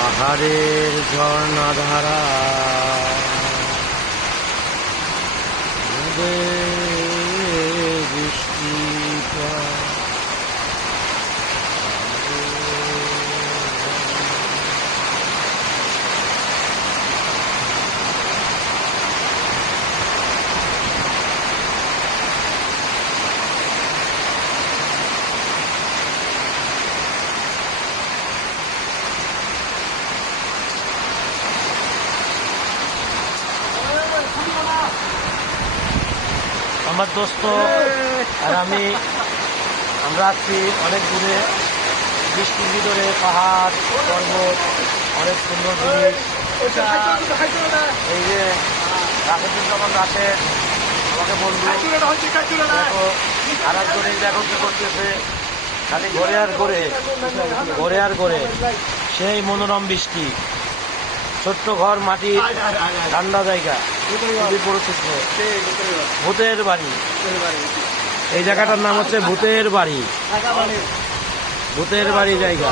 পাহাড়ের ঝর্ণাধারা বৃষ্টি আমার দোস্ত আর আমরা আছি অনেক দূরে, বৃষ্টির ভিতরে পাহাড় পর্বত, অনেক সুন্দর জিনিস। এই যে রাশেদুজ্জামান রাশেদ আমাকে বন্ধু, দেখো আর একজনে দেখো কি করতেছে, খালি ঘরে আর ঘরে সেই মনোরম বৃষ্টি, ছোট্ট ঘর, মাটি, ঠান্ডা জায়গা, খুবই পরিচিত ভূতের বাড়ি। এই জায়গাটার নাম হচ্ছে ভূতের বাড়ি, ভূতের বাড়ি জায়গা।